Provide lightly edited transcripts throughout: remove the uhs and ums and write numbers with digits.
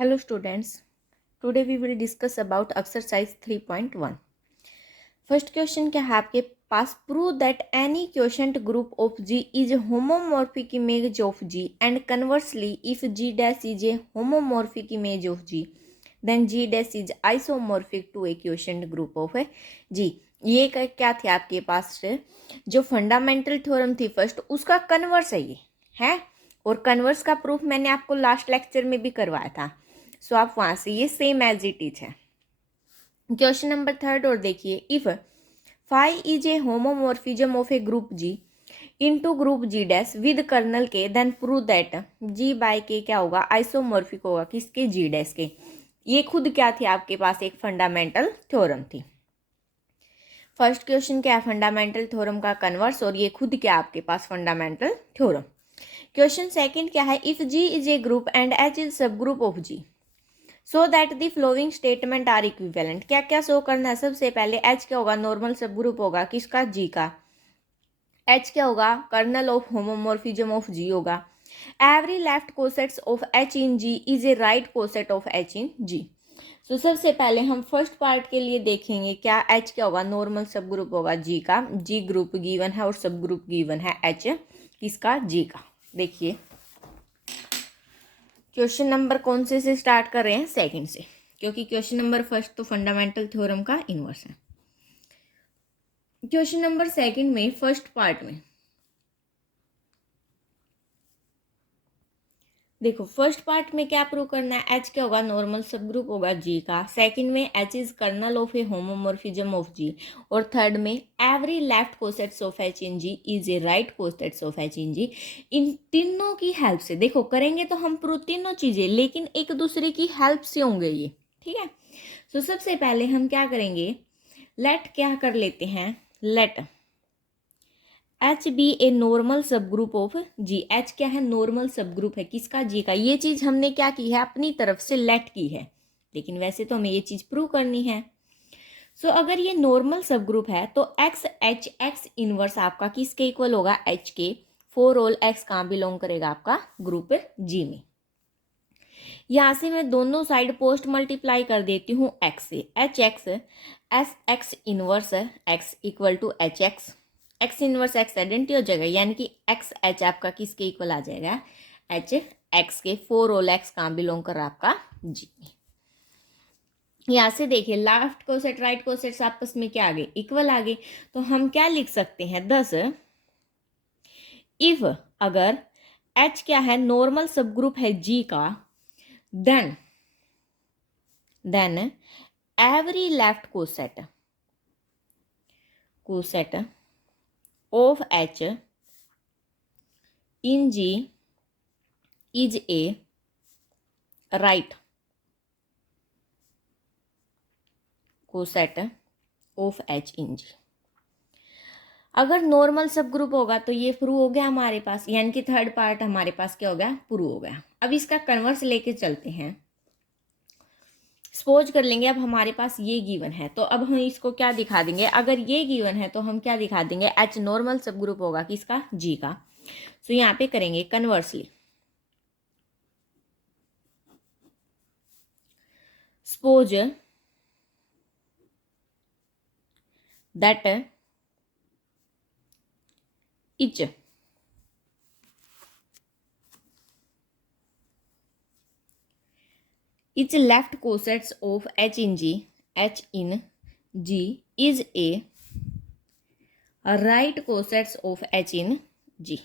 Hello students, today we will discuss about exercise 3.1. First question क्या है आपके पास, prove that any quotient group of G is a homomorphic image of G and conversely if G dash is a homomorphic image of G then G dash is isomorphic to a quotient group of G. ये क्या थी आपके पास, जो fundamental theorem थी first, उसका converse है ये है, और कन्वर्स का प्रूफ मैंने आपको लास्ट लेक्चर में भी करवाया था। सो आप वहां से ये सेम एज इट इज है। क्वेश्चन नंबर 3 और देखिए, if phi is a homomorphism of a group G into group G dash with kernel K then prove that G by K क्या होगा, आइसोमॉर्फिक होगा किसके, जी डैश के। ये खुद क्या थी आपके पास, एक फंडामेंटल थ्योरम थी। फर्स्ट क्वेश्चन क्या है, फंडामेंटल थ्योरम का कन्वर्स, और ये खुद क्या आपके पास फंडामेंटल थ्योरम। क्वेश्चन सेकंड क्या है, if G is a group and H is subgroup of G so that the following statement are equivalent. क्या क्या शो करना है, सबसे पहले एच क्या होगा, नॉर्मल सब ग्रुप होगा किसका, जी का। एच क्या होगा, kernel of homomorphism of G होगा। Every left cosets of H in G is a right coset of H in G. तो सबसे पहले हम फर्स्ट पार्ट के लिए देखेंगे, क्या एच क्या होगा, नॉर्मल सब ग्रुप होगा जी का। जी ग्रुप गिवन है और सब ग्रुप गिवन है एच किसका, जी का। देखिए क्वेश्चन नंबर कौन से स्टार्ट कर रहे हैं, सेकंड से, क्योंकि क्वेश्चन नंबर फर्स्ट तो फंडामेंटल थ्योरम का इनवर्स है। क्वेश्चन नंबर सेकंड में फर्स्ट पार्ट में देखो, फर्स्ट पार्ट में क्या प्रूव करना है, एच क्या होगा, नॉर्मल सब ग्रुप होगा जी का। सेकंड में H is kernel of a homomorphism of G, और थर्ड में every left cosets of H in G is a right cosets of H in G. इन तीनों की हेल्प से देखो करेंगे तो हम प्रूव तीनों चीजें, लेकिन एक दूसरे की हेल्प से होंगे ये, ठीक है। तो सबसे पहले हम क्या करेंगे, लेट क्या कर लेते हैं, let H be a normal subgroup of G. H क्या है, नॉर्मल सब ग्रुप है किसका, जी का। ये चीज हमने क्या की है, अपनी तरफ से लेट की है, लेकिन वैसे तो हमें ये चीज प्रूव करनी है। सो अगर ये नॉर्मल सब ग्रुप है तो एक्स एच एक्स इनवर्स आपका किसके इक्वल होगा, एच के। फॉर ऑल एक्स कहाँ बिलोंग करेगा, आपका ग्रुप जी में। यहां से मैं दोनों साइड पोस्ट मल्टीप्लाई कर देती हूँ एक्स से, H x S x inverse x equal to H x. X inverse x identity हो जाएगा, यानी कि एक्स एच आपका किसके इक्वल आ जाएगा, एच एक्स के। फोर ऑल एक्स कहाँ बिलोंग कर रहा आपका, जी। यहां से देखिए लेफ्ट कोसेट राइट कोसेट्स आपस में क्या आ गए, इक्वल आ गए। तो हम क्या लिख सकते हैं, दस इफ अगर एच क्या है, नॉर्मल सब ग्रुप है जी का, then every left coset of H in G is a right coset of H in G। अगर नॉर्मल सब ग्रुप होगा तो ये प्रूव हो गया हमारे पास, यानी कि थर्ड पार्ट हमारे पास क्या हो गया, प्रूव हो गया। अब इसका कन्वर्स लेके चलते हैं। सपोज कर लेंगे अब हमारे पास ये गिवन है, तो अब हम इसको क्या दिखा देंगे, अगर ये गिवन है तो हम क्या दिखा देंगे, एच नॉर्मल सब ग्रुप होगा किसका, जी का। सो यहाँ पे करेंगे conversely, suppose that each left cosets of H in G is a right cosets of H in G।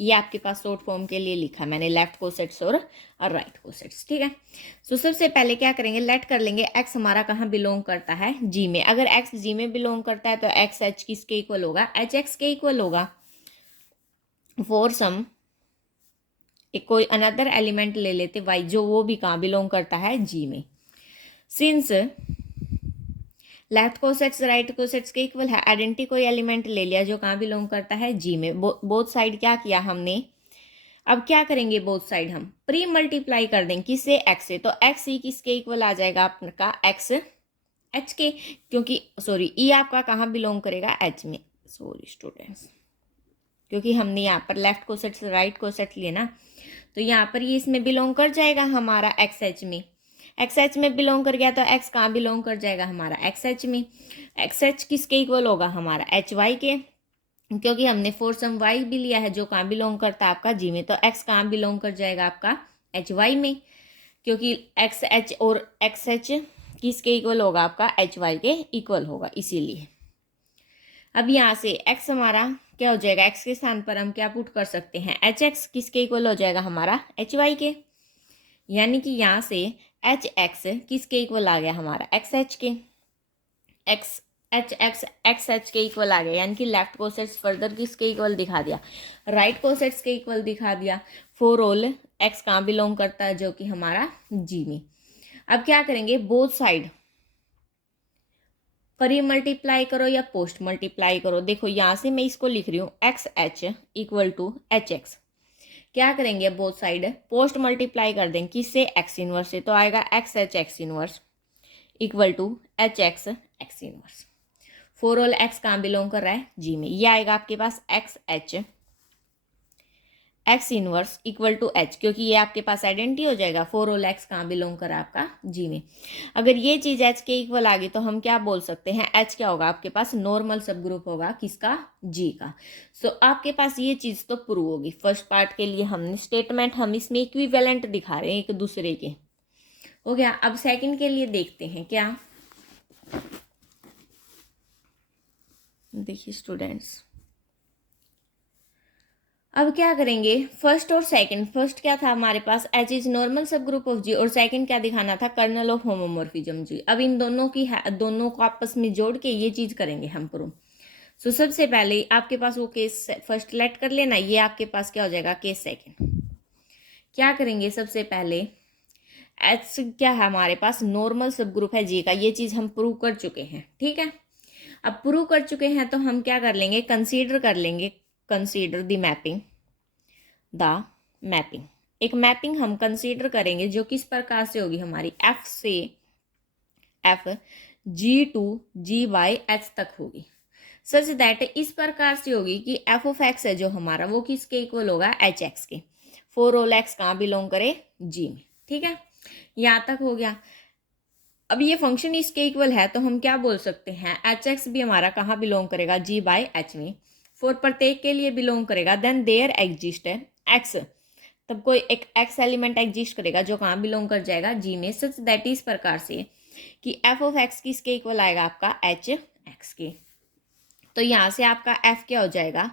ये आपके पास शॉर्ट फॉर्म के लिए लिखा मैंने, लेफ्ट कोसेट्स और राइट कोसेट्स, ठीक है। सो सबसे पहले क्या करेंगे, लेट कर लेंगे एक्स हमारा कहाँ बिलोंग करता है, जी में। अगर एक्स जी में बिलोंग करता है तो एक्स एच किसके इक्वल होगा, एच एक्स के इक्वल होगा। फॉर सम एक कोई अनदर एलिमेंट ले लेते वाई, जो वो भी कहाँ बिलोंग करता है, जी में। Since left cosets right cosets के इक्वल है, आइडेंटिटी कोई एलिमेंट ले लिया जो कहाँ बिलोंग करता है, जी में। बोथ साइड क्या किया हमने, अब क्या करेंगे, बोथ साइड हम प्री मल्टीप्लाई कर देंगे किससे, एक्स से। तो एक्स ई किसके इक्वल आ जाएगा आपका, एक्स एच के, क्योंकि सॉरी ई आपका कहाँ बिलोंग करेगा, एच में। सॉरी स्टूडेंट्स, क्योंकि हमने यहाँ पर लेफ्ट कोसेट से राइट कोसेट लिए ना, तो यहाँ पर ये इसमें बिलोंग कर जाएगा हमारा एक्स एच में। एक्स एच में बिलोंग कर गया तो एक्स कहाँ बिलोंग कर जाएगा हमारा एक्स एच में। एक्स एच किसके इक्वल होगा हमारा एच वाई के, क्योंकि हमने फोर सम वाई भी लिया है जो कहाँ बिलोंग करता है आपका जी में, तो एक्स कहाँ बिलोंग कर जाएगा आपका एच वाई में, क्योंकि एक्स एच और एक्स एच किसके इक्वल होगा आपका एच वाई के इक्वल होगा, इसीलिए। अब यहाँ से x हमारा क्या हो जाएगा, x के स्थान पर हम क्या पुट कर सकते हैं, एच एक्स किसके इक्वल हो जाएगा हमारा एच वाई के, यानी कि यहाँ से एच एक्स किसके इक्वल आ गया हमारा एक्स एच के, x H x x H के इक्वल आ गया, यानी कि लेफ्ट कोसेट्स फर्दर किसके इक्वल दिखा दिया, राइट कोसेट्स के इक्वल दिखा दिया। फॉर ऑल एक्स कहाँ बिलोंग करता है, जो कि हमारा जी में। अब क्या करेंगे, बोथ साइड प्री मल्टीप्लाई करो या पोस्ट मल्टीप्लाई करो। देखो यहाँ से मैं इसको लिख रही हूँ x H equal to H x, क्या करेंगे बोथ साइड पोस्ट मल्टीप्लाई कर देंगे, किससे एक्स इनवर्स से, तो आएगा X H X inverse equal to H x x inverse. For all X कहाँ बिलोंग कर रहा है जी में, ये आएगा आपके पास X H X inverse equal to H, क्योंकि ये आपके पास आइडेंटिटी हो जाएगा, फॉर ऑल एक्स कहाँ बिलोंग कर रहा है आपका जी में। अगर ये चीज एच के इक्वल आ गई तो हम क्या बोल सकते हैं, एच क्या होगा आपके पास नॉर्मल सब ग्रुप होगा किसका जी का। सो आपके पास ये चीज तो प्रूव होगी। फर्स्ट पार्ट के लिए हमने स्टेटमेंट हम इसमें इक्विवेलेंट दिखा रहे हैं एक दूसरे के, हो गया। अब सेकंड के लिए देखते हैं क्या, देखिए स्टूडेंट्स अब क्या करेंगे, फर्स्ट और सेकंड, फर्स्ट क्या था हमारे पास H is normal subgroup of G, और सेकंड क्या दिखाना था कर्नल ऑफ होमोमॉर्फिज्म जी। अब इन दोनों की दोनों को आपस में जोड़ के ये चीज करेंगे हम प्रूव। सो सबसे पहले आपके पास वो केस फर्स्ट लेट कर लेना, ये आपके पास क्या हो जाएगा केस सेकंड। क्या करेंगे सबसे पहले, एच क्या है हमारे पास नॉर्मल सब ग्रुप है जी का, ये चीज हम प्रूव कर चुके हैं, ठीक है। अब प्रूव कर चुके हैं तो हम क्या कर लेंगे, कंसीडर कर लेंगे, consider the mapping, the mapping. एक मैपिंग हम कंसीडर करेंगे जो किस प्रकार से होगी हमारी एफ से f G to G by H तक होगी, सच दैट इस प्रकार से होगी कि एफ ऑफ एक्स है जो हमारा वो किसके इक्वल होगा एच एक्स के, फॉर ऑल एक्स कहाँ बिलोंग करे जी में, ठीक है। यहाँ तक हो गया। अब ये फंक्शन इसके इक्वल है तो हम क्या बोल सकते हैं, एच एक्स भी हमारा कहाँ बिलोंग करेगा जी बाई एच में, फॉर प्रत्येक के लिए बिलोंग करेगा, देन देयर एग्जिस्ट है एक्स, तब कोई एक एक्स एलिमेंट एग्जिस्ट करेगा जो कहाँ बिलोंग कर जाएगा जी में, सच दैट इस प्रकार से कि एफ ऑफ एक्स किसके इक्वल आएगा आपका एच एक्स के। तो यहाँ से आपका एफ क्या हो जाएगा,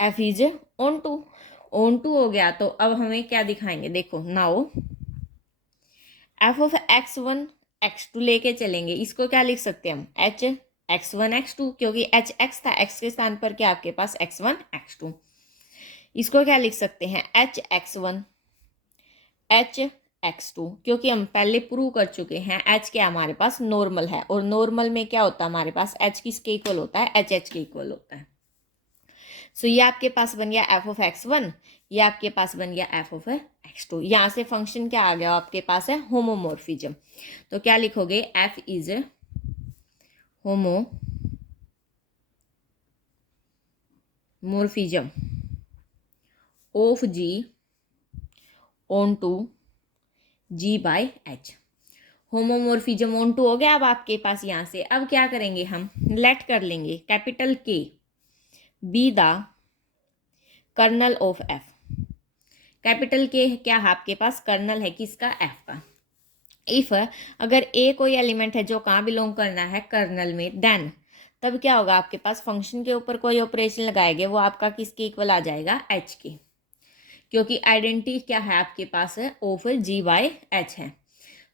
एफ इज ऑन टू हो गया। तो अब हमें क्या दिखाएंगे, देखो now f of x one x two लेके चलेंगे, इसको क्या लिख सकते हैं हम H x one x two, क्योंकि एच एक्स था, एक्स के स्थान पर क्या आपके पास एक्स वन एक्स टू। इसको क्या लिख सकते हैं H x one H x two, क्योंकि हम पहले प्रूव कर चुके हैं एच क्या हमारे पास नॉर्मल है, और नॉर्मल में क्या होता है हमारे पास एच किसके इक्वल होता है एच एच के इक्वल होता है। सो ये आपके पास बन गया एफ ऑफ एक्स वन, ये आपके पास बन गया एफ ऑफ एक्स टू। यहाँ से फंक्शन क्या आ गया आपके पास है होमोमॉर्फिज्म, तो क्या लिखोगे f is homomorphism of G onto G by H. Homomorphism onto हो गया अब आपके पास। यहाँ से अब क्या करेंगे हम लेट कर लेंगे capital K be the kernel of f, capital K क्या है आपके पास कर्नल है किसका एफ का। इफ अगर ए कोई एलिमेंट है जो कहाँ बिलोंग करना है कर्नल में, देन तब क्या होगा आपके पास फंक्शन के ऊपर कोई ऑपरेशन लगाएंगे वो आपका किसके इक्वल आ जाएगा एच के, क्योंकि आइडेंटिटी क्या है आपके पास है ऑफ जी बाई एच है।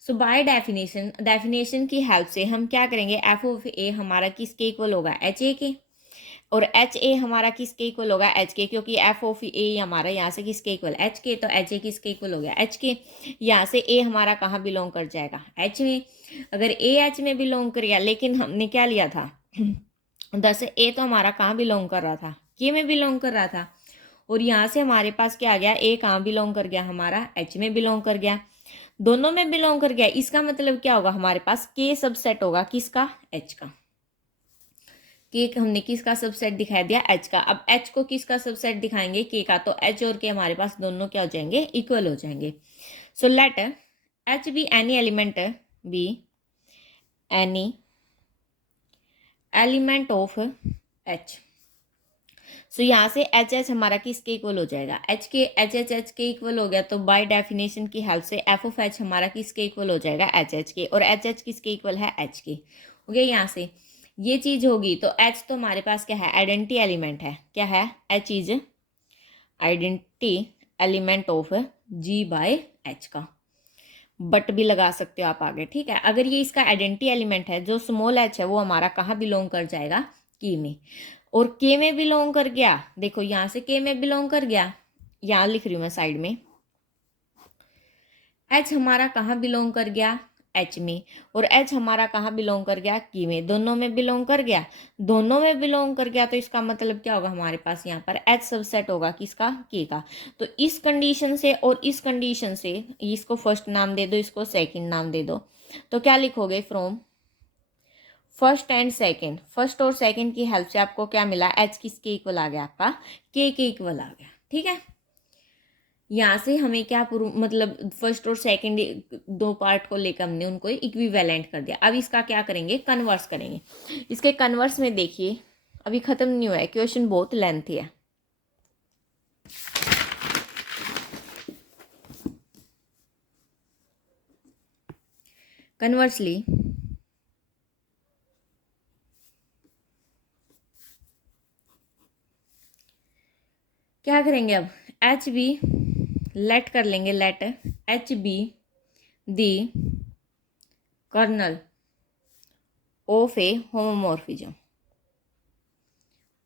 सो बाय डेफिनेशन की हेल्प से हम क्या करेंगे, एफ ऑफ ए हमारा किसके इक्वल होगा एच ए के, और एच ए हमारा किसके इक्वल होगा एच के, क्योंकि एफ ऑफ ए हमारा यहाँ से किसके इक्वल एच के, तो एच ए किसके इक्वल हो गया एच के। यहाँ से ए हमारा कहाँ बिलोंग कर जाएगा एच में। अगर ए एच में बिलोंग कर गया, लेकिन हमने क्या लिया था दस ए तो हमारा कहाँ बिलोंग कर रहा था के में बिलोंग कर रहा था, और यहाँ से हमारे पास क्या आ गया ए कहाँ बिलोंग कर गया हमारा एच में बिलोंग कर गया, दोनों में बिलोंग कर गया। इसका मतलब क्या होगा हमारे पास के सबसेट होगा किसका एच का, के हमने किसका सबसेट दिखा दिया, एच का। अब एच को किसका सबसेट दिखाएंगे, के का। तो एच और के हमारे पास दोनों क्या हो जाएंगे, इक्वल हो जाएंगे। So let H be any element, be any element of H. So यहाँ से एच एच हमारा किसके इक्वल हो जाएगा, एच के। एच के इक्वल हो गया तो बाय डेफिनेशन की हेल्प से एफ ऑफ एच हमारा किसके इक्वल हो जाएगा, एच के। और एच किसके इक्वल है, एच के। हो गया यहाँ से ये चीज होगी। तो एच तो हमारे पास क्या है, आइडेंटिटी एलिमेंट है। क्या है, H is identity element of G by H का। बट भी लगा सकते हो आप आगे, ठीक है। अगर ये इसका आइडेंटिटी एलिमेंट है, जो स्मॉल एच है वो हमारा कहाँ बिलोंग कर जाएगा, की में। और के में बिलोंग कर गया, देखो यहां से के में बिलोंग कर गया, यहां लिख रही हूं मैं साइड में। एच हमारा कहाँ बिलोंग कर गया, एच में। और एच हमारा कहाँ बिलोंग कर गया, की में। दोनों में बिलोंग कर गया, दोनों में बिलोंग कर गया। तो इसका मतलब क्या होगा, हमारे पास यहाँ पर एच सबसेट होगा किसका, के का। तो इस कंडीशन से और इस कंडीशन से, इसको फर्स्ट नाम दे दो, इसको सेकंड नाम दे दो। तो क्या लिखोगे, from first and second, first और सेकंड की हेल्प से आपको क्या मिला, एच किसके इक्वल आ गया, आपका के इक्वल आ गया, ठीक है। यहाँ से हमें क्या मतलब फर्स्ट और सेकंड दो पार्ट को लेकर हमने उनको इक्विवेलेंट कर दिया। अब इसका क्या करेंगे, कन्वर्स करेंगे। इसके कन्वर्स में देखिए, अभी खत्म नहीं हुआ है, क्वेश्चन बहुत लेंथी है। कन्वर्सली क्या करेंगे, अब एच बी लेट कर लेंगे, let H be the kernel of a homomorphism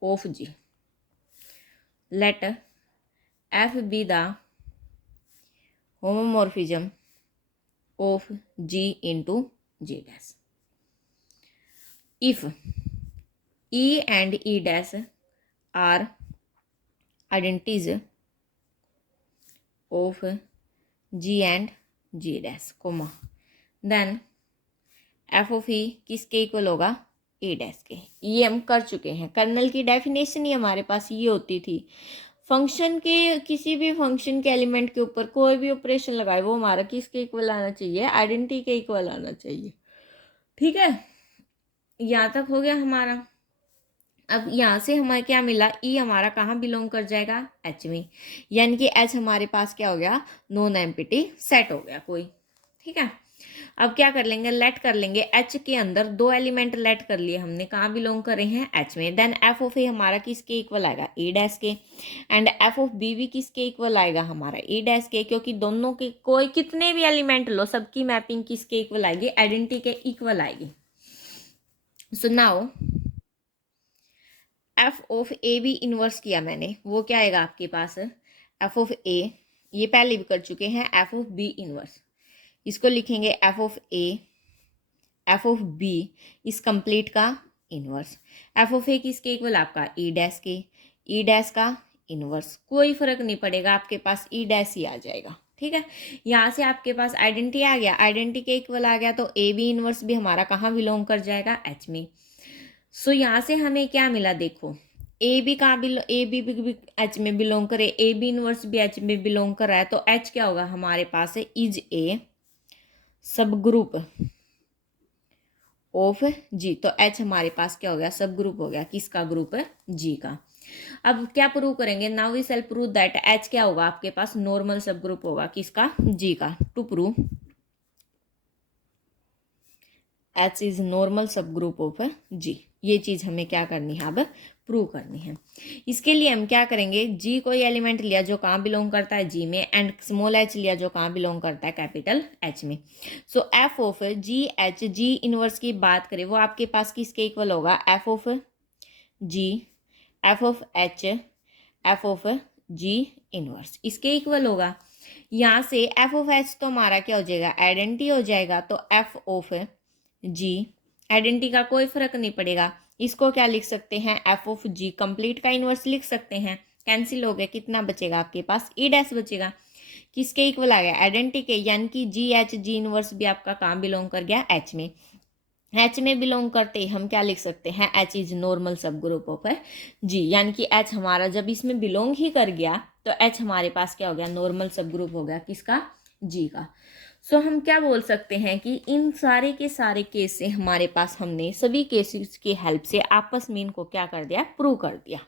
of G. Let f be the homomorphism of G into G dash. If E and E dash are identities of G and G dash, comma, then F of E किसके equal होगा, E dash के। ये हम कर चुके हैं। Colonel की definition ही हमारे पास ये होती थी, फंक्शन के, किसी भी फंक्शन के एलिमेंट के ऊपर कोई भी ऑपरेशन लगाए वो हमारा किसके इक्वल आना चाहिए, आइडेंटिटी के इक्वल आना चाहिए, ठीक है। यहाँ तक हो गया हमारा। अब यहाँ से हमें क्या मिला, ई हमारा कहाँ बिलोंग कर जाएगा, एच में। यानी कि एच हमारे पास क्या हो गया, नॉन एम्प्टी सेट हो गया कोई, ठीक है। अब क्या कर लेंगे, लेट कर लेंगे। एच के अंदर दो एलिमेंट लेट कर लिए हमने, कहाँ बिलोंग कर रहे हैं, एच में। देन एफ ऑफ ए हमारा किसके इक्वल आएगा, ए dash K. And F of B भी किसके इक्वल आएगा, हमारा ए डैश के। क्योंकि दोनों के कोई कितने भी एलिमेंट लो, सबकी मैपिंग किसके इक्वल आएगी, आइडेंटिटी के इक्वल आएगी। सो नाउ एफ ऑफ ए भी इनवर्स किया मैंने, वो क्या आएगा आपके पास, एफ ऑफ ए, ये पहले भी कर चुके हैं, एफ ऑफ बी इनवर्स। इसको लिखेंगे f of a, f of b इस कंप्लीट का इनवर्स। एफ ऑफ ए किसके इक्वल, आपका ई डैश के। ई डैश का इनवर्स, कोई फर्क नहीं पड़ेगा, आपके पास ई डैश ही आ जाएगा, ठीक है। यहाँ से आपके पास आइडेंटिटी आ गया, आइडेंटिटी के इक्वल आ गया, तो ए बी इनवर्स भी हमारा कहाँ बिलोंग कर जाएगा, एच में। सो यहाँ से हमें क्या मिला, देखो ए बी कहाँ ए बी एच में बिलोंग करे, ए बी इनवर्स भी एच में बिलोंग कर रहा है। तो एच क्या होगा हमारे पास है, इज ए सब ग्रुप ऑफ जी। तो एच हमारे पास क्या हो गया, सब ग्रुप हो गया, किसका ग्रुप है, जी का। अब क्या प्रूव करेंगे, now we shall prove that H क्या होगा आपके पास, नॉर्मल सब ग्रुप होगा, किसका, जी का। To prove H is normal subgroup of G, ये चीज हमें क्या करनी है, अब प्रूव करनी है। इसके लिए हम क्या करेंगे, जी कोई एलिमेंट लिया जो कहाँ बिलोंग करता है, जी में। एंड स्मॉल एच लिया जो कहाँ बिलोंग करता है, कैपिटल एच में। So F of G H, G inverse की बात करें वो आपके पास किसके इक्वल होगा, F of G, F of H, F of G inverse, इसके इक्वल होगा। यहाँ से एफ ऑफ एच तो हमारा क्या हो जाएगा, आइडेंटिटी हो जाएगा। तो एफ ऑफ जी, आइडेंटिटी का कोई फर्क नहीं पड़ेगा, इसको क्या लिख सकते हैं, एफ ऑफ जी कंप्लीट का इनवर्स लिख सकते हैं। कैंसिल हो गया, कितना बचेगा आपके पास, ई डैश बचेगा, किसके इक्वल आ गया, आइडेंटिटी के। यानी कि जी एच, जी इनवर्स भी आपका कहाँ बिलोंग कर गया, एच में। एच में बिलोंग करते हम क्या लिख सकते हैं, H is normal subgroup of है जी, यानी कि एच हमारा जब इसमें बिलोंग ही कर गया तो एच हमारे पास क्या हो गया, नॉर्मल सब ग्रुप हो गया, किसका, जी का। सो हम क्या बोल सकते हैं कि इन सारे के सारे केस से हमारे पास हमने सभी केसेस की हेल्प से आपस में इनको क्या कर दिया, प्रूव कर दिया।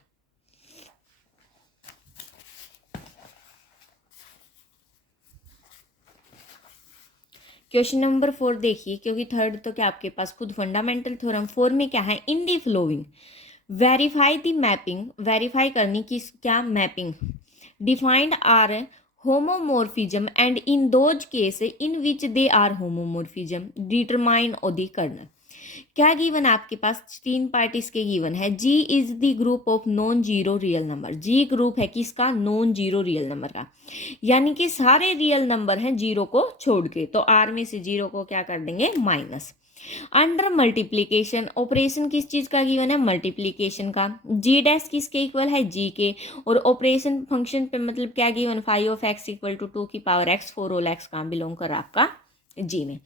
क्वेश्चन नंबर 4 देखिए, क्योंकि थर्ड तो क्या आपके पास खुद फंडामेंटल थ्योरम। 4 में क्या है, in the following verify the mapping, verify करनी की क्या, mapping defined are homomorphism and in those case in which they are homomorphism determine ओदी करना। क्या गिवन आपके पास, 3 पार्ट इसके गिवन है। G is the group of non zero real number, G group है किसका, नॉन जीरो रियल नंबर का, यानी कि सारे रियल नंबर हैं जीरो को छोड़ के, तो आर में से जीरो को क्या कर देंगे, माइनस। अंडर मल्टीप्लीकेशन ऑपरेशन किस चीज का गिवन है, मल्टीप्लीकेशन का, जी डैश किसके इक्वल है, जी के, और ऑपरेशन फंक्शन पे मतलब क्या given, five of x equal to 2 की पावर एक्स, 4 होल एक्स कहाँ बिलोंग कर आपका, जी में।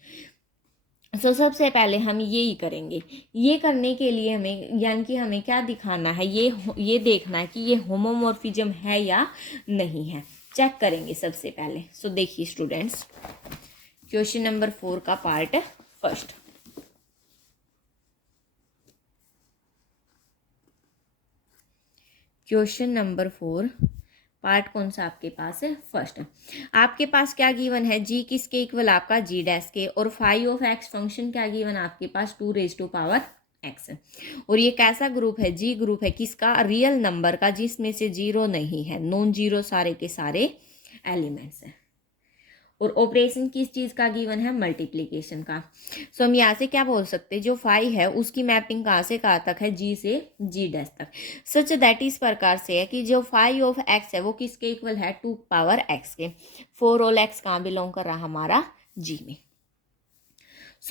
सबसे पहले हम ये ही करेंगे। ये करने के लिए हमें यानी कि हमें क्या दिखाना है, ये देखना है कि ये होमोमॉर्फिज्म है या नहीं है, चेक करेंगे सबसे पहले। देखिए स्टूडेंट्स, क्वेश्चन नंबर 4 का part first. Question number 4 part कौन सा आपके पास है, फर्स्ट। आपके पास क्या गिवन है, जी किसके इक्वल, आपका जी डैश के, और फाइव ऑफ एक्स फंक्शन क्या गिवन आपके पास, 2 रेज टू पावर एक्स। और ये कैसा ग्रुप है, जी ग्रुप है किसका, रियल नंबर का, जिसमें से जीरो नहीं है, नॉन जीरो सारे के सारे एलिमेंट्स है। और ऑपरेशन किस चीज का गिवन है, मल्टीप्लीकेशन का। हम यहाँ से क्या बोल सकते हैं, जो 5 है उसकी मैपिंग कहाँ से कहाँ तक है, जी से जी डैश तक, सच दैट इस प्रकार से है कि जो 5 ऑफ एक्स है वो किसके इक्वल है, 2 पावर एक्स के, 4 होल एक्स कहाँ बिलोंग कर रहा हमारा, जी में।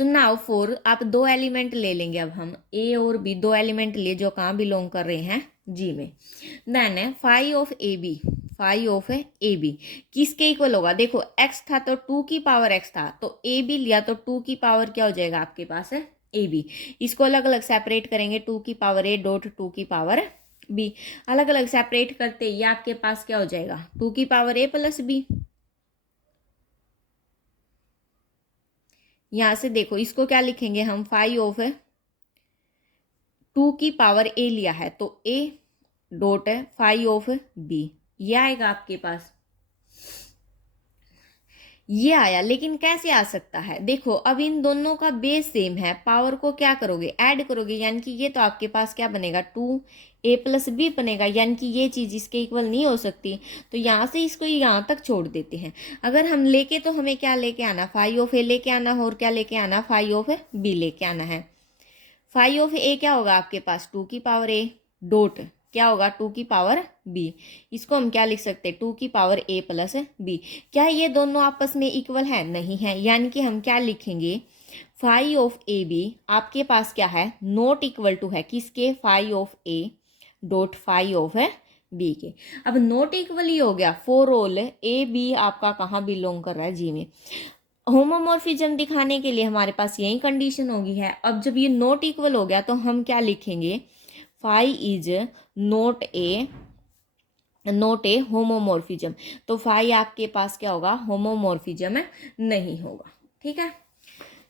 नाउ 4 आप 2 एलिमेंट ले लेंगे, अब हम ए और बी 2 एलिमेंट लिए जो कहाँ बिलोंग कर रहे हैं, जी में। देन है 5 of a b, 5 of a b किसके इक्वल होगा, देखो x था तो 2 की पावर x था, तो ए बी लिया तो 2 की पावर क्या हो जाएगा आपके पास है, ए बी। इसको अलग अलग सेपरेट करेंगे, 2 की पावर ए डॉट 2 की पावर बी, अलग अलग सेपरेट करते ये आपके पास क्या हो जाएगा, 2 की पावर ए प्लस बी। यहां से देखो इसको क्या लिखेंगे हम, 5 ऑफ 2 की पावर ए लिया है तो ए डॉट है 5 ऑफ बी, ये आएगा आपके पास, ये आया। लेकिन कैसे आ सकता है, देखो अब इन दोनों का बेस सेम है, पावर को क्या करोगे, ऐड करोगे, यानी कि ये तो आपके पास क्या बनेगा, 2 ए प्लस बी बनेगा, यानी कि ये चीज इसके इक्वल नहीं हो सकती, तो यहाँ से इसको यहाँ तक छोड़ देते हैं। अगर हम लेके तो हमें क्या लेके आना, 5 ऑफ ए लेके आना, और क्या लेके आना, 5 ऑफ बी लेके आना है। 5 ऑफ ए क्या होगा आपके पास, 2 की पावर ए डॉट क्या होगा, 2 की पावर बी, इसको हम क्या लिख सकते हैं, 2 की पावर ए प्लस बी। क्या ये दोनों आपस में इक्वल है, नहीं है, यानी कि हम क्या लिखेंगे, 5 ऑफ ए बी आपके पास क्या है, नॉट इक्वल टू है किसके, 5 of a dot 5 of b के। अब नॉट इक्वल ही हो गया, 4 ऑल ए बी आपका कहाँ बिलोंग कर रहा है, जी में। होमोमॉर्फिज्म दिखाने के लिए हमारे पास यही कंडीशन होगी है। अब जब ये नॉट इक्वल हो गया तो हम क्या लिखेंगे, 5 इज नॉट ए होमोमॉर्फिज्म, तो 5 आपके पास क्या होगा, होमोमॉर्फिज्म नहीं होगा, ठीक है।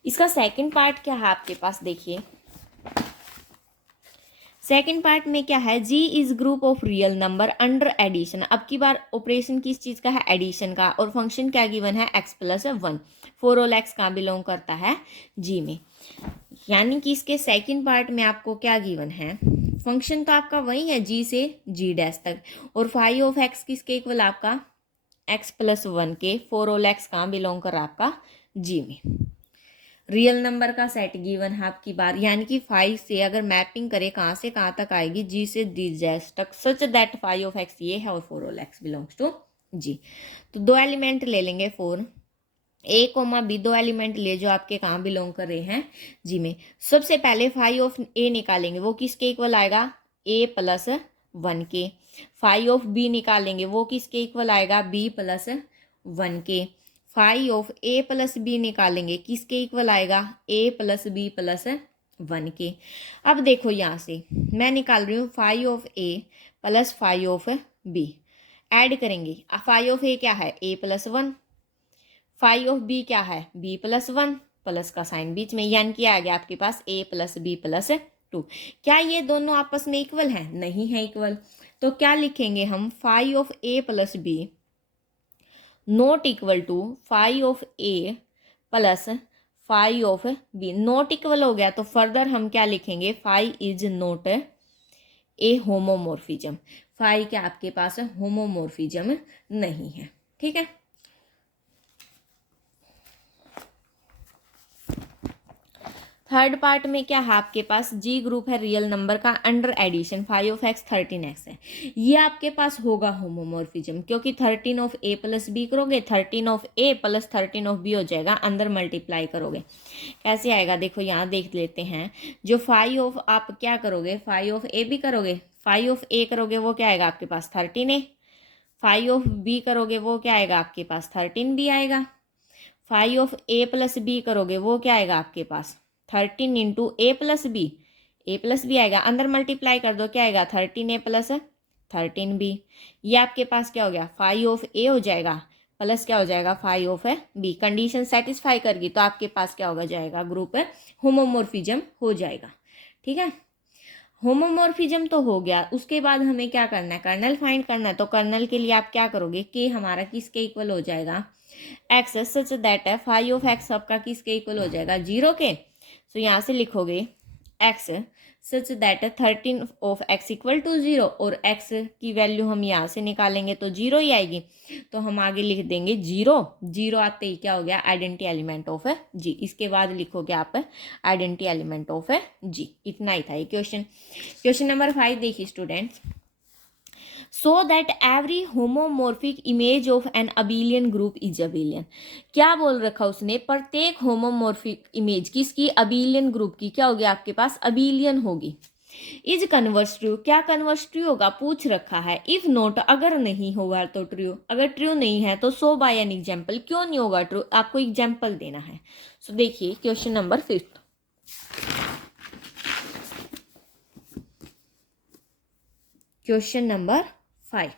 इसका सेकंड पार्ट क्या है आपके पास, देखिए सेकंड पार्ट में क्या है, G is group of real number under addition. अब की बार ऑपरेशन किस चीज का है, एडिशन का, और फंक्शन क्या गिवन है, x प्लस 1, 4 होल एक्स कहाँ बिलोंग करता है, जी में। यानी कि इसके सेकंड पार्ट में आपको क्या गिवन है, फंक्शन तो आपका वही है जी से जी डैश तक, और 5 ऑफ एक्स किसके इक्वल आपका, x प्लस 1 के, 4 होल एक्स कहाँ बिलोंग कर आपका, जी में। रियल नंबर का सेट गिवन है आपकी बार, यानी कि 5 से अगर मैपिंग करें कहाँ से कहाँ तक आएगी, जी से डी जैस तक, सच दैट 5 ऑफ एक्स ये है और 4 ऑल एक्स बिलोंग्स टू जी। तो 2 एलिमेंट ले लेंगे, 4 ए कोमा बी, 2 एलिमेंट लिए जो आपके कहाँ बिलोंग कर रहे हैं, जी में। सबसे पहले 5 ऑफ ए निकालेंगे, वो किसके इक्वल आएगा, ए प्लस 1 के। 5 ऑफ बी निकालेंगे, वो किसके इक्वल आएगा, बी प्लस 1 के। Phi of A plus b निकालेंगे, किसके इक्वल आएगा, ए प्लस बी प्लस 1 के। अब देखो यहाँ से मैं निकाल रही हूँ phi of A plus phi of b, add करेंगे। फाई ऑफ ए क्या है, a plus 1, phi of b क्या है, बी प्लस 1, प्लस का साइन बीच में, यानी कि आ गया आपके पास ए प्लस बी प्लस 2। क्या ये दोनों आपस में इक्वल हैं, नहीं है इक्वल, तो क्या लिखेंगे हम, phi of A plus b not equal to phi of A plus phi of b. Not equal हो गया तो फर्दर हम क्या लिखेंगे, phi is not a homomorphism. Phi क्या आपके पास होमोमॉर्फिज्म नहीं है, ठीक है। थर्ड पार्ट में क्या है आपके पास, जी ग्रुप है रियल नंबर का under addition, 5 of x 13x है, ये आपके पास होगा होमोमॉर्फिज्म, क्योंकि 13 ऑफ ए प्लस बी करोगे 13 of A plus 13 of b हो जाएगा, अंदर मल्टीप्लाई करोगे कैसे आएगा, देखो यहाँ देख लेते हैं। जो 5 ऑफ आप क्या करोगे, 5 ऑफ ए भी करोगे, 5 ऑफ ए करोगे वो क्या आएगा आपके पास 13a, 5 ऑफ बी करोगे वो क्या आएगा आपके पास 13b आएगा, 5 ऑफ ए प्लस बी करोगे वो क्या आएगा आपके पास 13 इंटू ए प्लस बी आएगा, अंदर मल्टीप्लाई कर दो क्या आएगा 13a प्लस 13b। ये आपके पास क्या हो गया, 5 ऑफ ए हो जाएगा प्लस क्या हो जाएगा 5 ऑफ बी। कंडीशन सेटिस्फाई करगी तो आपके पास क्या होगा जाएगा, ग्रुप होमोमॉर्फिज्म हो जाएगा, ठीक है। होमोमॉर्फिज्म तो हो गया, उसके बाद हमें क्या करना है, कर्नल फाइंड करना है। तो कर्नल के लिए आप क्या करोगे, के हमारा किसके इक्वल हो जाएगा, एक्स सच दैट है 5 ऑफ एक्स आपका किसके इक्वल हो जाएगा 0 के। तो यहाँ से लिखोगे x such that 13 of x equal to 0, और एक्स की वैल्यू हम यहाँ से निकालेंगे तो 0 ही आएगी, तो हम आगे लिख देंगे 0 आते ही क्या हो गया, आइडेंटिटी एलिमेंट ऑफ जी। इसके बाद लिखोगे आप आइडेंटिटी एलिमेंट ऑफ जी। इतना ही था ये क्वेश्चन। क्वेश्चन नंबर 5 देखिए students, so that every homomorphic image of an abelian group is abelian। क्या बोल रखा उसने, प्रत्येक होमोमॉर्फिक इमेज किसकी, अबीलियन ग्रुप की क्या होगी आपके पास, अबीलियन होगी। इज कन्वर्स ट्रू, क्या कन्वर्स ट्रू होगा पूछ रखा है। इफ नॉट, अगर नहीं होगा तो ट्रू, अगर ट्रू नहीं है तो सो बाय एन एग्जाम्पल, क्यों नहीं होगा ट्रू, आपको एग्जाम्पल देना है। सो देखिए क्वेश्चन नंबर 5, क्वेश्चन नंबर 5।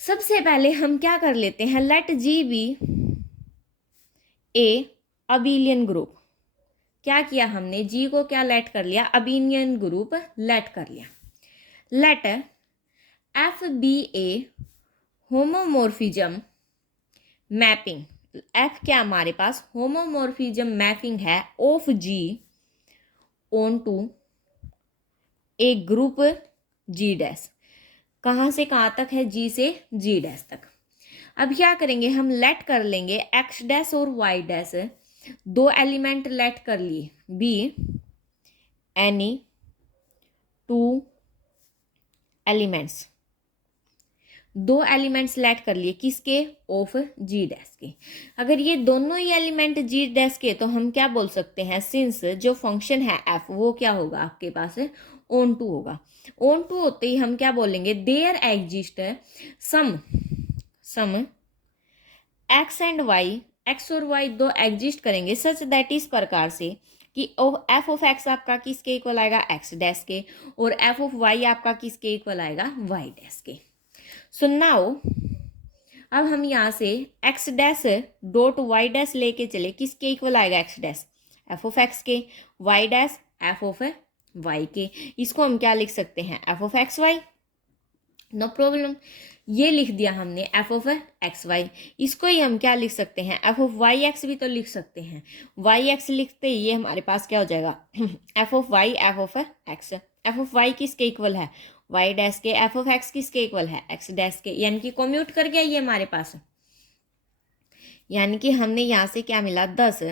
सबसे पहले हम क्या कर लेते हैं, लेट जी बी ए अबीलियन ग्रुप। क्या किया हमने, जी को क्या लेट कर लिया, अबीलियन ग्रुप लेट कर लिया। Let f be a homomorphism mapping, f क्या हमारे पास होमोमॉर्फिज्म मैपिंग है of G onto a group G dash. कहाँ से कहाँ तक है, जी से जी डैश तक। अब क्या करेंगे हम, लेट कर लेंगे एक्स डैश और वाई डैश, दो एलिमेंट लेट कर लिए, बी एनी टू एलिमेंट्स, दो एलिमेंट्स लेट कर लिए किसके, ऑफ जी डैश के। अगर ये दोनों ही एलिमेंट जी डैश के तो हम क्या बोल सकते हैं, सिंस जो फंक्शन है एफ वो क्या होगा आपके पास ऑन टू होगा। ऑन टू होते ही हम क्या बोलेंगे, there exist some x and y, x और वाई दो एग्जिस्ट करेंगे सच दैट इस प्रकार से कि एफ ऑफ एक्स आपका किसके इक्वल आएगा, एक्स डैश के, और एफ ऑफ वाई आपका किसके इक्वल आएगा, Y dash K. So now अब हम यहाँ से X dash dot Y dash लेके चले, किसके इक्वल आएगा X dash, F of X के, Y dash F of Y के। इसको हम क्या लिख सकते हैं, F of x Y, no problem. ये लिख दिया हमने एफ ऑफ एक्स वाई, इसको ही हम क्या लिख सकते हैं, एफ ऑफ वाई एक्स भी तो लिख सकते हैं। वाई एक्स लिखते ही ये हमारे पास क्या हो जाएगा, f of y f of x. F of y किसके इक्वल है, y dash K, F of x किसके इक्वल है, एक्स डैश के, यानी कि कम्यूट कर गया ये हमारे पास। यानी कि हमने यहाँ से क्या मिला, 10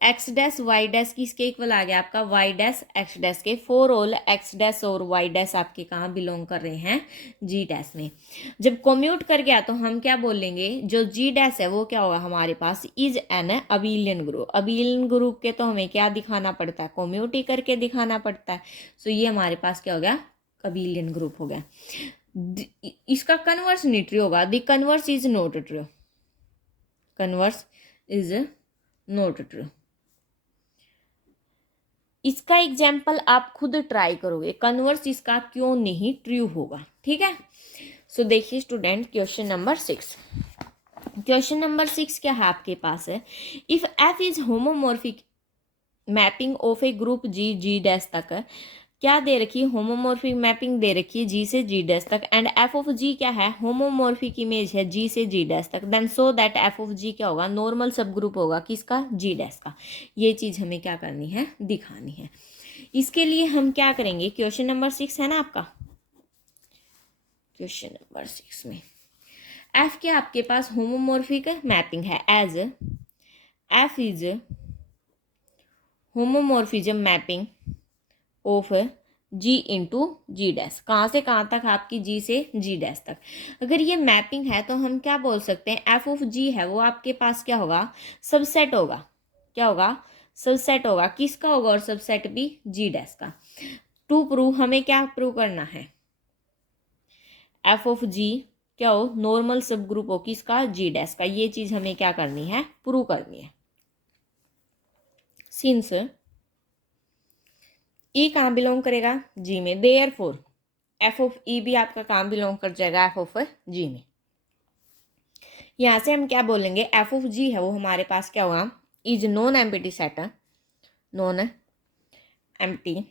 एक्स डैश वाई डैश किसके इक्वल आ गया आपका, वाई डैश एक्स डैश के। फोर ऑल एक्स डैश और वाई डैश आपके कहाँ बिलोंग कर रहे हैं, जी डैश में। जब कम्यूट कर गया तो हम क्या बोलेंगे, जो जी डैश है वो क्या होगा हमारे पास, इज एन अबीलियन ग्रुप। अबीलियन ग्रुप के तो हमें क्या दिखाना पड़ता है, कम्यूट ही करके दिखाना पड़ता है। सो ये हमारे पास क्या हो गया, अबीलियन ग्रुप हो गया। इसका कन्वर्स नहीं ट्रू होगा, the converse is not true, converse is not true. इसका एग्जाम्पल आप खुद ट्राई करोगे, कन्वर्स इसका क्यों नहीं ट्रू होगा, ठीक है। सो देखिए student, question number 6, question number 6 क्या है आपके पास है, if f is homomorphic mapping of a group G G dash तक, क्या दे रखी है, होमोमॉर्फिक मैपिंग दे रखी है जी से जी डैश तक, एंड एफ ऑफ जी क्या है, होमोमॉर्फिक इमेज है जी से जी डैश तक, then so that F of G क्या होगा, नॉर्मल सब ग्रुप होगा किसका, जी डैश का। ये चीज हमें क्या करनी है, दिखानी है। इसके लिए हम क्या करेंगे, क्वेश्चन नंबर 6 है ना आपका, क्वेश्चन नंबर 6 में एफ के आपके पास होमोमॉर्फिक मैपिंग है, as f is homomorphism mapping of G into G dash, कहाँ से कहाँ तक, आपकी जी से जी डैश तक। अगर ये मैपिंग है तो हम क्या बोल सकते हैं, एफ ऑफ जी है वो आपके पास क्या होगा, सबसेट होगा, क्या होगा, सबसेट होगा, किसका होगा, और सबसेट भी जी डैश का। टू प्रूव हमें क्या प्रूव करना है, एफ ऑफ जी क्या हो, नॉर्मल सब ग्रुप हो किसका, जी डैश का। ये चीज हमें क्या करनी है, प्रूव करनी है। सिंस ई कहाँ बिलोंग करेगा, जी में, देयरफॉर एफ ऑफ ई भी आपका कहाँ बिलोंग कर जाएगा, एफ ऑफ जी में। यहाँ से हम क्या बोलेंगे, एफ ऑफ जी है वो हमारे पास क्या होगा, is non empty set, non empty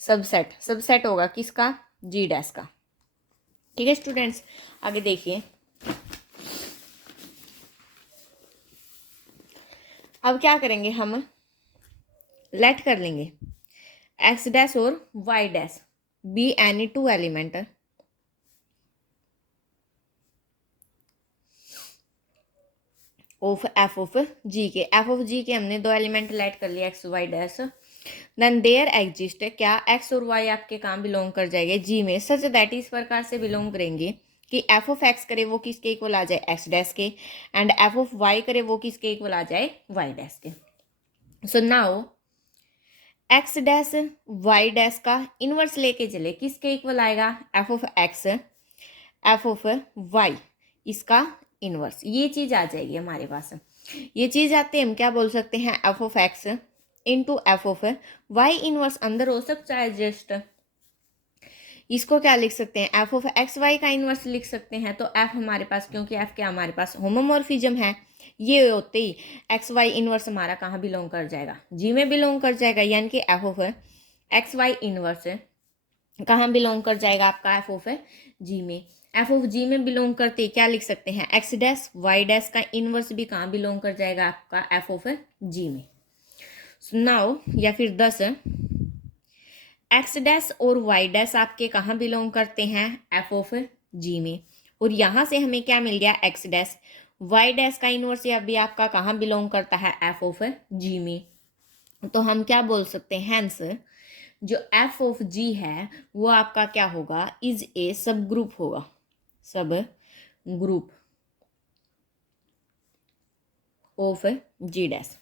subset, subset होगा किसका, जी डैश का, ठीक है स्टूडेंट्स। आगे देखिए, अब क्या करेंगे हम, लेट कर लेंगे एक्स डैश और Y dash be any two element of F of G के, एफ ऑफ जी के हमने दो एलिमेंट लेट कर लिया x y dash, then there exist क्या, एक्स और वाई आपके काम बिलोंग कर जाएंगे जी में, सच दैट इस प्रकार से बिलोंग करेंगे कि एफ ऑफ एक्स करे वो किसके इक्वल आ जाए, x dash K, and F of y करे वो किसके इक्वल आ जाए, y dash K. So now x dash y dash का इनवर्स लेके चले, किसके इक्वल आएगा, F of x f of y, इसका इनवर्स, ये चीज आ जाएगी हमारे पास। ये चीज आते हम क्या बोल सकते हैं, F of x into f of y inverse अंदर हो सकता है, जस्ट इसको क्या लिख सकते हैं, एफ ऑफ एक्स वाई का इनवर्स लिख सकते हैं। तो एफ हमारे पास, क्योंकि एफ क्या हमारे पास होमोमॉर्फिज्म है, ये होते ही एक्स वाई इनवर्स हमारा कहाँ बिलोंग कर जाएगा, जी में बिलोंग कर जाएगा, यानी कि f of x y inverse कहाँ बिलोंग कर जाएगा आपका, एफ ऑफ जी में। एफ ऑफ जी में बिलोंग करते क्या लिख सकते हैं, एक्स डैश वाई डैश का इनवर्स भी कहाँ बिलोंग कर जाएगा आपका, एफ ऑफ जी में। नाउ या फिर 10 एक्स डैश और वाई डैश आपके कहाँ बिलोंग करते हैं, एफ ऑफ जी में, और यहाँ से हमें क्या मिल गया, एक्स डैश वाई डैश का इनवर्स या भी आपका कहाँ बिलोंग करता है, एफ ऑफ जी में। तो हम क्या बोल सकते हैं, हैंस जो एफ ऑफ जी है वो आपका क्या होगा, इज ए सब ग्रुप होगा, सब ग्रुप ऑफ जी डैश।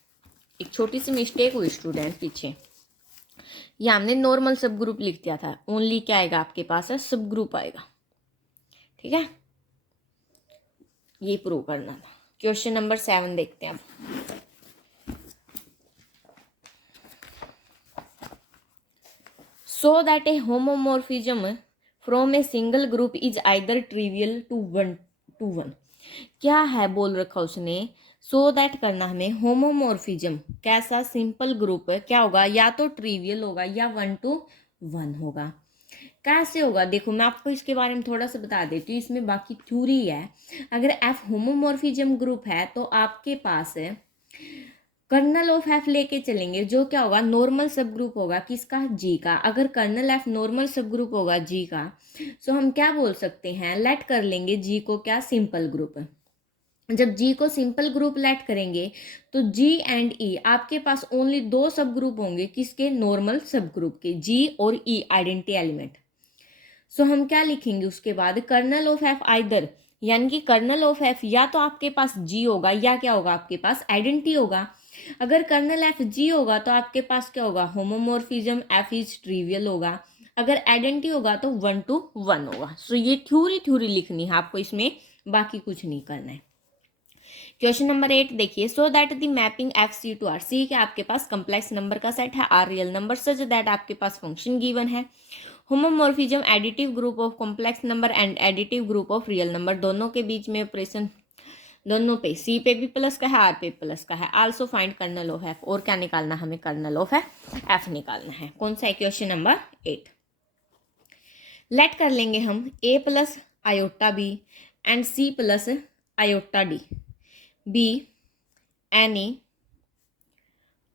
एक छोटी सी मिस्टेक हुई स्टूडेंट पीछे, ये हमने नॉर्मल सब ग्रुप लिख दिया था, ओनली क्या आएगा आपके पास है, सब ग्रुप आएगा, ठीक है। ये प्रूव करना था। क्वेश्चन नंबर 7 देखते हैं अब। So that a homomorphism from a single group is either trivial to one, क्या है बोल रखा उसने, सो दैट करना हमें, होमोमॉर्फिज्म कैसा, सिंपल ग्रुप क्या होगा, या तो ट्रिवियल होगा या 1 to 1 होगा। कैसे होगा, देखो मैं आपको इसके बारे में थोड़ा सा बता देती हूँ, इसमें बाकी थ्योरी है। अगर एफ होमोमॉर्फिज्म ग्रुप है तो आपके पास है कर्नल ऑफ एफ लेके चलेंगे, जो क्या होगा, नॉर्मल सब ग्रुप होगा किसका, जी का। अगर कर्नल एफ नॉर्मल सब ग्रुप होगा जी का, सो हम क्या बोल सकते हैं, लेट कर लेंगे जी को क्या, सिंपल ग्रुप। जब जी को सिंपल ग्रुप लेट करेंगे तो जी एंड ई आपके पास ओनली 2 सब ग्रुप होंगे, किसके, नॉर्मल सब ग्रुप के, जी और ई आइडेंटिटी एलिमेंट। सो हम क्या लिखेंगे उसके बाद, कर्नल ऑफ एफ आइदर, यानी कि कर्नल ऑफ एफ या तो आपके पास जी होगा या क्या होगा, आपके पास आइडेंटिटी होगा। अगर कर्नल एफ जी होगा तो आपके पास क्या होगा, होमोमॉर्फिज्म एफ इज ट्रिवियल होगा। अगर आइडेंटिटी होगा तो 1 to 1 होगा। सो ये थ्योरी लिखनी है आपको, इसमें बाकी कुछ नहीं करना है। क्वेश्चन नंबर 8 देखिए, so that the mapping F C to R, C के आपके पास कंप्लेक्स नंबर का सेट है, R real number, such that आपके पास फंक्शन गिवन है। Homomorphism additive group of complex number and additive group of real number, दोनों के बीच में ऑपरेशन, दोनों पे, सी पे भी प्लस का है, आर पे प्लस का है। Also find kernel of f, और क्या निकालना हमें, कर्नल ऑफ एफ निकालना है। कौन सा है, क्वेश्चन नंबर 8। लेट कर लेंगे हम A plus iota B and C plus iota D be any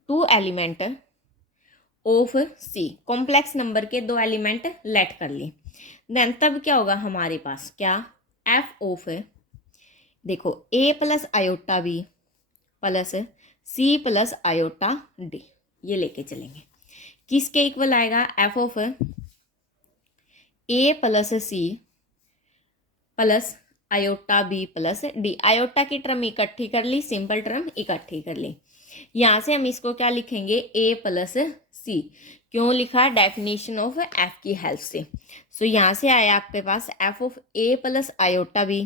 two element of C, complex number के 2 एलिमेंट लेट कर ली। देन तब क्या होगा हमारे पास, क्या, एफ ऑफ, देखो A plus iota B plus C plus iota D, ये लेके चलेंगे। किसके इक्वल आएगा, F of A plus C plus iota B plus D. Iota की टर्म इकट्ठी कर ली, सिंपल टर्म इकट्ठी कर ली। यहाँ से हम इसको क्या लिखेंगे, ए प्लस सी। क्यों लिखा, डेफिनेशन ऑफ एफ की हेल्प से। सो यहाँ से आया आपके पास F of A plus iota B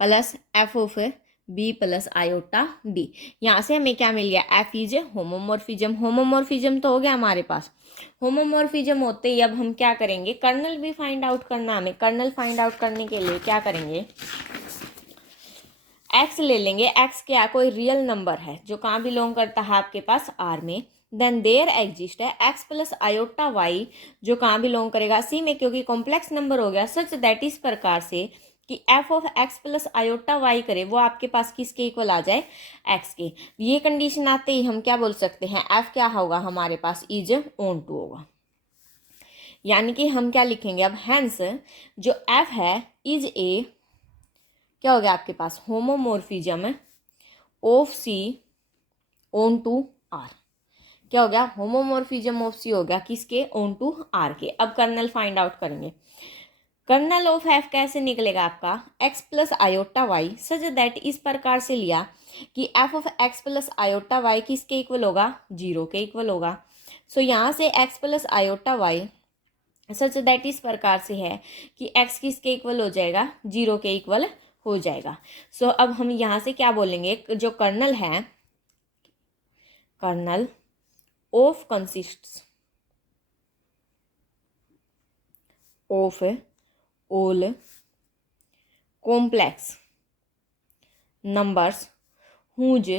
plus F of B plus iota D. यहाँ से हमें क्या मिल गया, एफ इज होमोमॉर्फिज्म। होमोमॉर्फिज्म तो हो गया हमारे पास। होमोमॉर्फिज्म होते ही अब हम क्या करेंगे, कर्नल भी फाइंड आउट करना हमें। कर्नल फाइंड आउट करने के लिए क्या करेंगे, एक्स ले लेंगे। एक्स क्या, कोई रियल नंबर है जो कहाँ बिलोंग करता है आपके पास, आर में। देन देयर एग्जिस्ट है एक्स प्लस आयोटा वाई, जो कहाँ बिलोंग करेगा, सी में, क्योंकि कॉम्प्लेक्स नंबर हो गया। सच दैट इस प्रकार से कि f of x plus iota y करे, वो आपके पास किसके इक्वल आ जाए, एक्स के। ये कंडीशन आते ही हम क्या बोल सकते हैं, एफ क्या होगा हमारे पास, इज ऑन टू होगा। यानी कि हम क्या लिखेंगे अब, हैंस जो एफ है इज ए, क्या हो गया आपके पास, homomorphism of C onto R. क्या हो गया, होमोमॉर्फिज्म ऑफ सी हो गया किसके, ऑन टू आर के। अब कर्नल फाइंड आउट करेंगे। कर्नल ऑफ एफ कैसे निकलेगा आपका, x plus iota y, such that इस प्रकार से लिया कि f of x plus iota y किसके इक्वल होगा, 0 के इक्वल होगा। सो यहाँ से x plus iota y such that इस प्रकार से है कि एक्स किसके इक्वल हो जाएगा, 0 के इक्वल हो जाएगा। सो अब हम यहाँ से क्या बोलेंगे, जो कर्नल है, kernel of consists of all complex numbers whose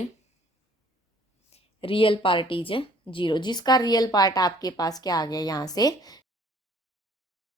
real part is 0, जिसका रियल पार्ट आपके पास क्या आ गया, यहाँ से